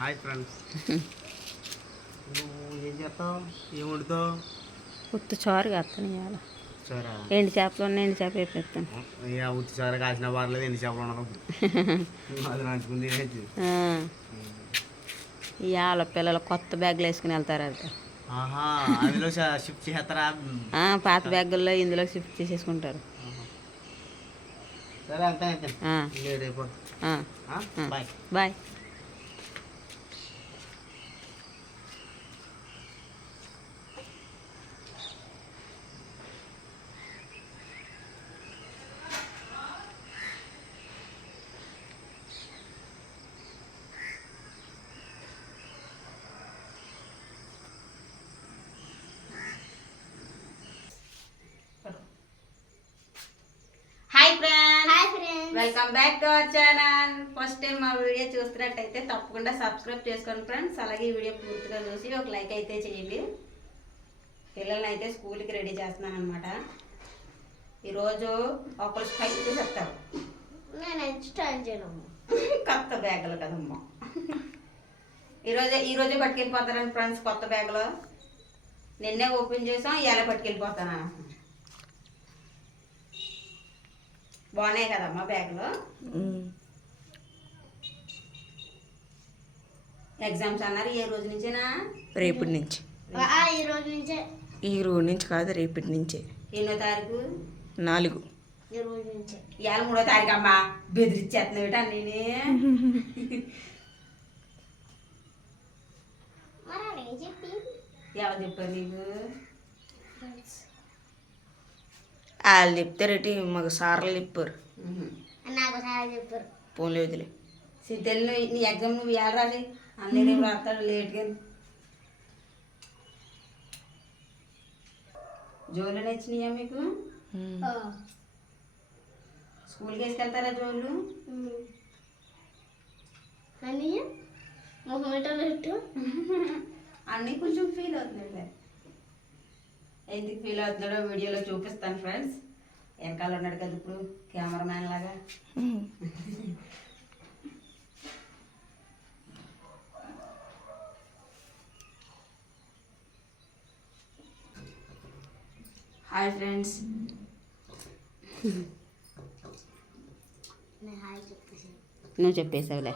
Hi friends. ఏం చేస్తావు? ఏం వండుతావు? ఉత్త చారు కాస్తాను ఇవాళ ఎండు చేపలు ఉన్నాయి ఎండు చేప వేపిస్తాను. ఇక ఉత్తి సార్ కాసిన పర్లేదు ఎన్ని చేపలు ఉండదు అది తినేది. ఇవాళ పిల్లలు కొత్త బ్యాగులు వేసుకుని వెళ్తారట. ఆహా అందులో షిఫ్ట్ చేస్తారా? పాత బ్యాగుల్లో ఇందులో షిఫ్ట్ చేసేసుకుంటారు. సరే అంతే. Bye. Bye hi friends hi friends welcome back to our channel first time మా వీడియో చూస్తున్నట్టయితే తప్పకుండా సబ్స్క్రైబ్ చేసుకోండి ఫ్రెండ్స్ అలాగే ఈ వీడియో పూర్తిగా చూసి ఒక లైక్ అయితే చేయండి. పిల్లల్ని అయితే స్కూల్కి రెడీ చేస్తున్నాను అనమాట ఈరోజు ఒకరు స్టైల్ చెప్తారు కొత్త బ్యాగులు కదమ్మా. ఈరోజే ఈరోజే పట్టుకెళ్ళిపోతారని ఫ్రెండ్స్ కొత్త బ్యాగులు. నిన్నే ఓపెన్ చేసాం ఇవాళ పట్టుకెళ్ళిపోతాను బాగున్నాయి కదమ్మా బ్యాగులు? ఎగ్జామ్స్ అన్నారు ఏ రోజు నుంచేనా? రేపటి నుంచి. ఆ, ఈ రోజు నుంచే. ఈ రోజు నుంచి కాదు రేపటి నుంచే. ఎన్నో తారీఖు? నాలుగు. ఈ రోజు నుంచే. ఇవాళ మూడో తారీఖు అమ్మా బెదిరిచ్చేస్తున్నాడు నేనే ఎవరు చెప్పారు నీకు? వాళ్ళు చెప్తారేటి మాకు సార్లు చెప్పారు. నాకు చెప్పారు. ఫోన్లో వదిలే. సిద్ధలు నీ ఎగ్జామ్ నువ్వు ఇవాళ రాసి? అన్నీ రేపు రాస్తాడు లేట్గా? జోలు నచ్చినాయా మీకు? ఆ. స్కూల్కి వేసుకెళ్తారా జోళ్ళు ఉమ్. అని మొహమ్మటం పెట్టు. అన్నీ కొంచెం ఫీల్ అవుతున్నాడు ఎందుకు ఫీల్ అవుతున్నాడో వీడియోలో చూపిస్తాను ఫ్రెండ్స్. వెనకాల ఉన్నాడు కదా ఇప్పుడు కెమెరామ్యాన్ లాగా. Hi friends. నువ్వు చెప్పేసావులే.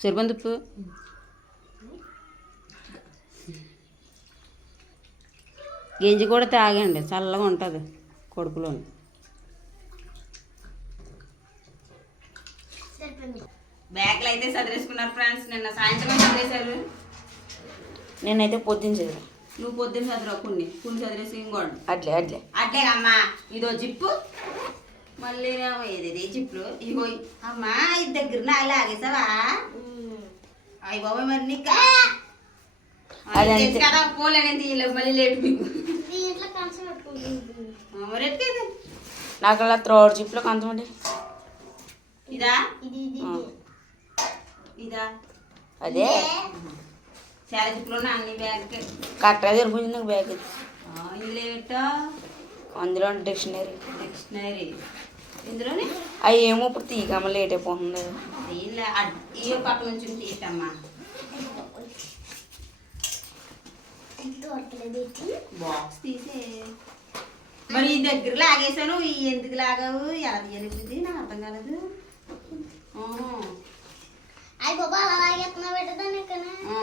చెరుబందుప్పు గింజ కూడా తాగండి చల్లగా ఉంటుంది కొడుకులోని. బ్యాగ్లు అయితే చదివేసుకున్నారు ఫ్రెండ్స్ నిన్న సాయంత్రం చదివేశారు నేనైతే పొద్దున్న చదివా. నువ్వు పొద్దున్న చదివావు కొన్ని కొన్ని చదివేసి ఇంకోండి అట్లే అట్లే. అట్లే అమ్మా ఇదో జిప్పు. మళ్ళీ ఏమో ఏది జిప్పులు ఇగో అమ్మా ఇది దగ్గర ఉమ్. అయ్యి బాబాయ్ మరి నీకు. కదా పోలేని తీయలేదు మళ్ళీ లేట్ మరి నాకు అలా త్రోడ్ జిప్లో కొంతమంది ఇదా? ఇది అదే. చాలా అన్ని బ్యాగ్ కరెక్ట్గా సరిపోయింది నాకు బ్యాగ్. ఇందులో అందులో డిక్షనరీ. డిక్షనరీ. ఇందులోనే? అవి ఏమో ఇప్పుడు తీగమ్మ లేట్ అయిపోతుంది. ఇలా ఈ పక్క నుంచి ఇది. బాక్స్ తీసే. మరి ఈ దగ్గర లాగేశాను ఈ ఎందుకు లాగావు? ఎలా తీయలేదు నాకు అర్థం కాలేదు. అయ్యి బాబా అలా లాగేస్తున్నా పెట్టదాన్ని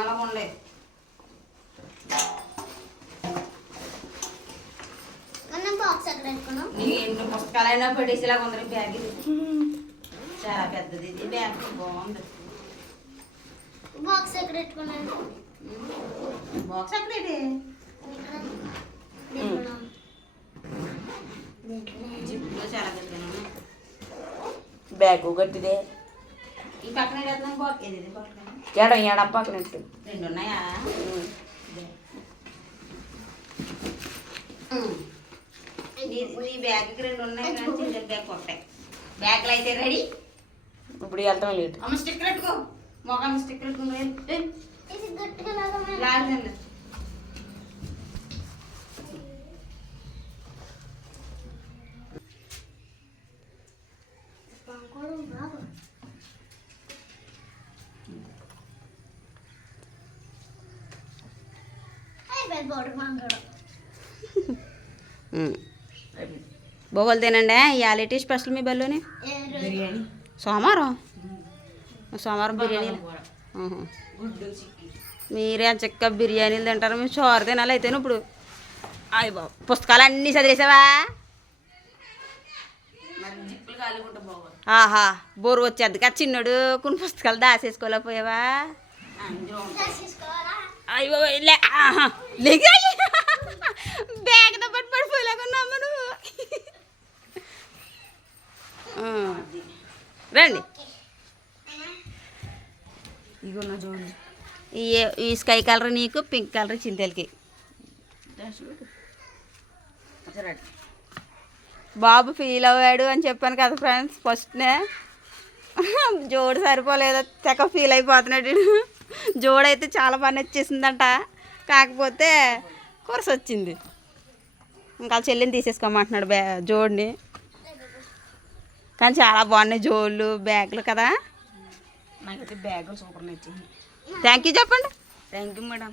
అలా ఉండే ఎన్ని పుస్తకాలైనా పడేసేలా ఉంది బ్యాగ్. చాలా పెద్దది ఇది బ్యాగ్ బాగుంది బాక్స్ ఎక్కడ పెట్టుకున్నాను బాక్స్ అక్కడ ఇది ఇక్కడ పెట్టుకున్నాం దీంట్లోనే. జిప్లో చాలా పెద్దగా ఉన్నాయి బ్యాగ్ గట్టిదే ఈ పక్కన ఎడుతున్నాం బాక్స్ ఇది ఇది పక్కన ఎడ ఎడ పక్కనట్టు రెండు ఉన్నాయా ఇదే. నీ నీ బ్యాగ్కి రెండు ఉన్నాయి కానీ చిన్న బ్యాగ్ కొట్టాయి బ్యాగ్లు అయితే రెడీ ఇప్పుడు వెళ్తాం లేట్. అమ్మ స్టిక్ పెట్టుకో. తినండి ఇవాళ స్పెషల్ మీ బల్లోని? బిర్యానీ. సోమవారం? సోమవారం బిర్యానీ మీరే చక్క బిర్యానీలు తింటారు. మేము చోరు తినాలి అయితే ఇప్పుడు. అయ్య బాబు పుస్తకాలు అన్నీ చదివేసావా? ఆహా బోరు వచ్చేది కదా చిన్నడు కొన్ని పుస్తకాలు దాసేసుకోలేకపోయావా అయ్య బాబోయ్, లే ఆహా. లేగా బ్యాగ్తో పట్టు పడిపోయేలాగున్నావు నువ్వు. ఆ. రండి. ఇగో నా చూడండి ఈ ఈ స్కై కలర్ నీకు పింక్ కలర్ చింతలకి. బాబు ఫీల్ అవ్వాడు అని చెప్పాను కదా ఫ్రెండ్స్ ఫస్ట్నే జోడు సరిపోలేదు తెగ ఫీల్ అయిపోతున్నాడు ఈడు. జోడైతే చాలా బాగా నచ్చేసిందంట. కాకపోతే కురస వచ్చింది ఇంకా చెల్లిని తీసేసుకోమంటున్నాడు బ్యా జోడిని. కానీ చాలా బాగున్నాయి జోళ్ళు బ్యాగులు కదా? నాకైతే బ్యాగ్ సూపర్ నచ్చింది. థ్యాంక్ యూ చెప్పండి. థ్యాంక్ యూ మేడం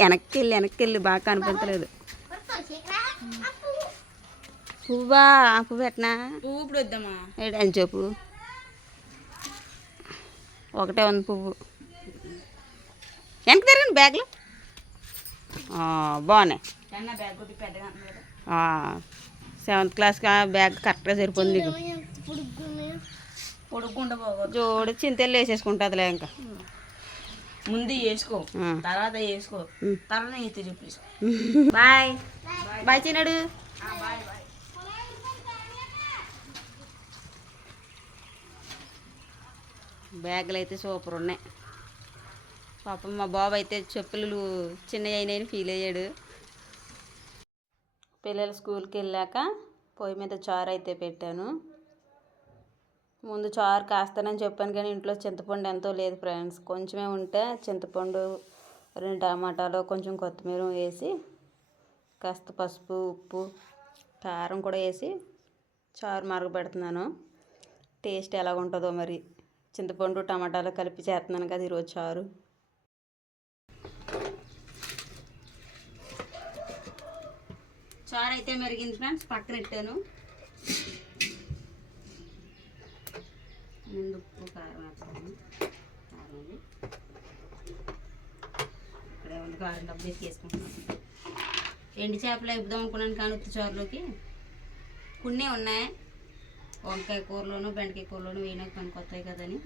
వెనక్కి వెళ్ళి వెనక్కి వెళ్ళి బాగా కనిపించలేదు పువ్వా? ఆ పువ్వు ఎట్నా పువ్వు ఇప్పుడు వద్దామా అని చెప్పు. ఒకటే ఉంది పువ్వు. వెనక్కి తిరగండి బ్యాగ్లో. బాగున్నాయి. సెవెంత్ క్లాస్కి ఆ బ్యాగ్ కరెక్ట్గా సరిపోయింది నీకు. బాగోదు జోడు చింతలు వేసేసుకుంటుందిలే ఇంకా. ముందు వేసుకో. తర్వాత వేసుకో. తర్వాత అయితే చెప్పేసి బాయ్. బాయ్. చిన్నాడు. బ్యాగులు అయితే సూపర్ ఉన్నాయి. పాపం మా బాబు అయితే చెప్పులు చిన్న అయినాయని ఫీల్ అయ్యాడు. పిల్లలు స్కూల్కి వెళ్ళాక పొయ్యి మీద చారు అయితే పెట్టాను. ముందు చారు కాస్తానని చెప్పాను కానీ ఇంట్లో చింతపండు ఎంతో లేదు ఫ్రెండ్స్. కొంచెమే ఉంటే చింతపండు రెండు టమాటాలు కొంచెం కొత్తిమీర వేసి కాస్త పసుపు ఉప్పు కారం కూడా వేసి చారు మరగబెడుతున్నాను. టేస్ట్ ఎలా ఉంటుందో మరి. చింతపండు టమాటాలు కలిపి చేస్తున్నాను కదా ఈరోజు చారు. చారు అయితే మెరిగింది ఫ్రెండ్స్ పక్కన పెట్టాను. ముందు ఉప్పు కారం వేస్తాను. కారం ఇక్కడ ఏమన్నా కారం డబ్బు వేసి ఎండి చేపలు ఇద్దాం అనుకున్నాను కానీ ఉత్తి చారులోకి. కొన్ని ఉన్నాయి. వంకాయ కూరలోను బెండకాయ కూరలోను వేయడానికి పనికి వస్తాయి కదని.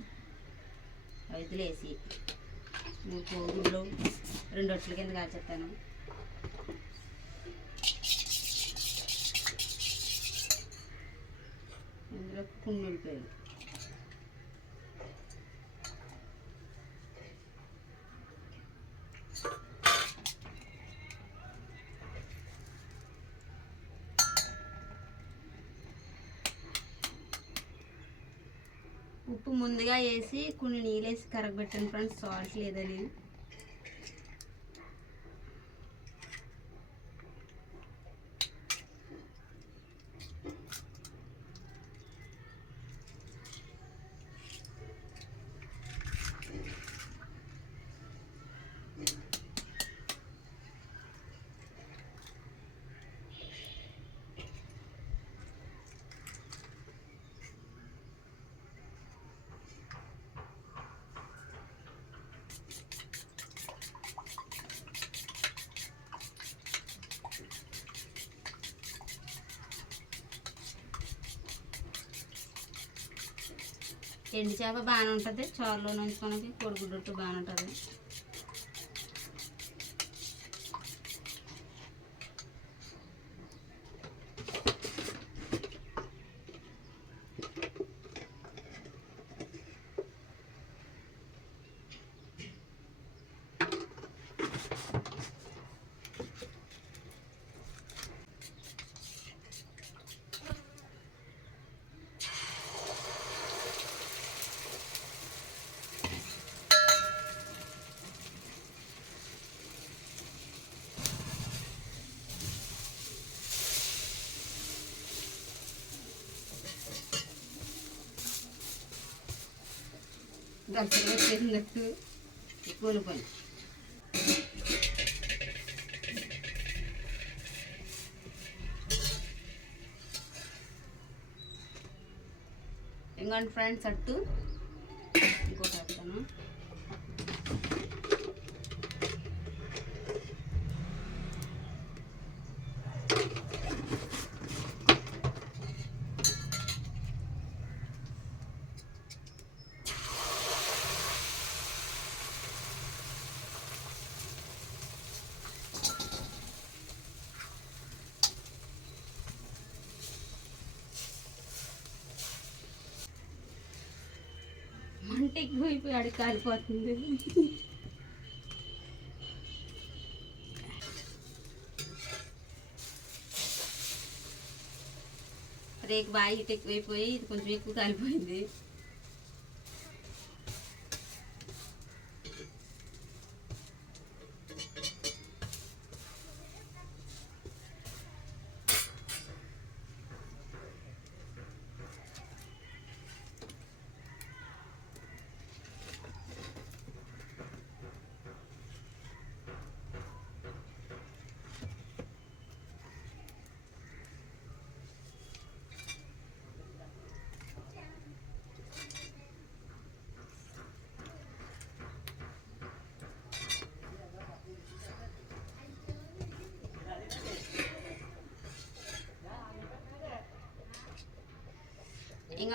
రైతులేసి మూడు కోగుళ్ళు రెండు రొట్టెల కింద కాల్చేస్తాను. ఇందులో ఉప్పు ముందుగా వేసి కొన్ని నీళ్ళు వేసి కరగబెట్టాను ఫ్రెండ్స్ సాల్ట్ లేదని. ఎండు చేప బాగానే ఉంటుంది చారులో నంచుకోవడానికి కొడుకుడుట్టు బాగానే ఉంటుంది దాని సిల్వర్ చేసినట్టు కూలిపోయి. ఇంకండి ఫ్రెండ్స్ అట్టు మంట ఎక్కువైపోయి అడిగి కాలిపోతుంది. రేకు బాగా హీట్ ఎక్కువైపోయి ఇది కొంచెం ఎక్కువ కాలిపోయింది.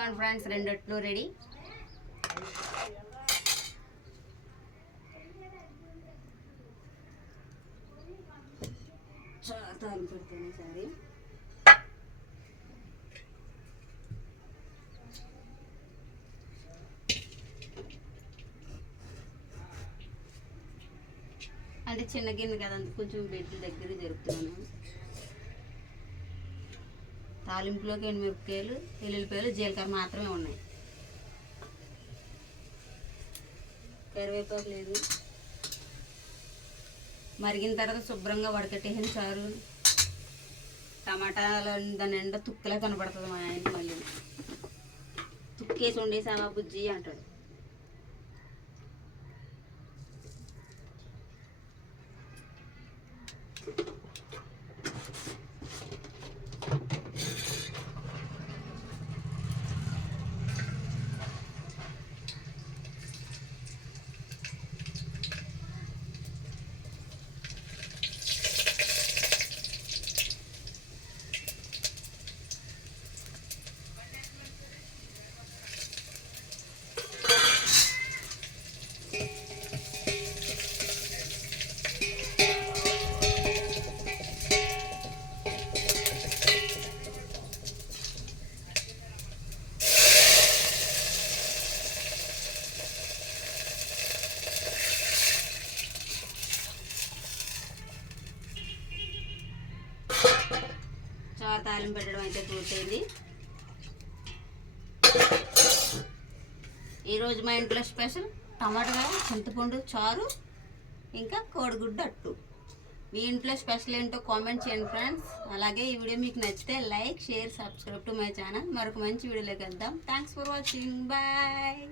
ఇంకా ఫ్రెండ్స్ రెండట్లు రెడీ పెడతాను సరే అంటే చిన్న గిన్నె కదా కొంచెం బెడ్ దగ్గర జరుపుతున్నాను. తాలింపులోకి ఎండుమిరపకాయలు ఎల్లుల్లిపాయలు జీలకర్ర మాత్రమే ఉన్నాయి. కరివేపాకు లేదు. మరిగిన తర్వాత శుభ్రంగా వడకట్టేసిన చారు. టమాటాలు దాని నిండా తుక్కలే కనబడుతుంది మా ఆయన మళ్ళీ. తుక్కేసి వండేసావా బుజ్జి అంటాడు. తాలింపు పెట్టడం అయితే పూర్తయింది. ఈరోజు మా ఇంట్లో స్పెషల్ టమాటా చింతపండు చారు ఇంకా కోడిగుడ్డు అట్టు. మీ ఇంట్లో స్పెషల్ ఏంటో కామెంట్ చేయండి ఫ్రెండ్స్. అలాగే ఈ వీడియో మీకు నచ్చితే like share subscribe to my channel. మరొక మంచి వీడియోలోకి వెళ్దాం. Thanks for watching. బాయ్.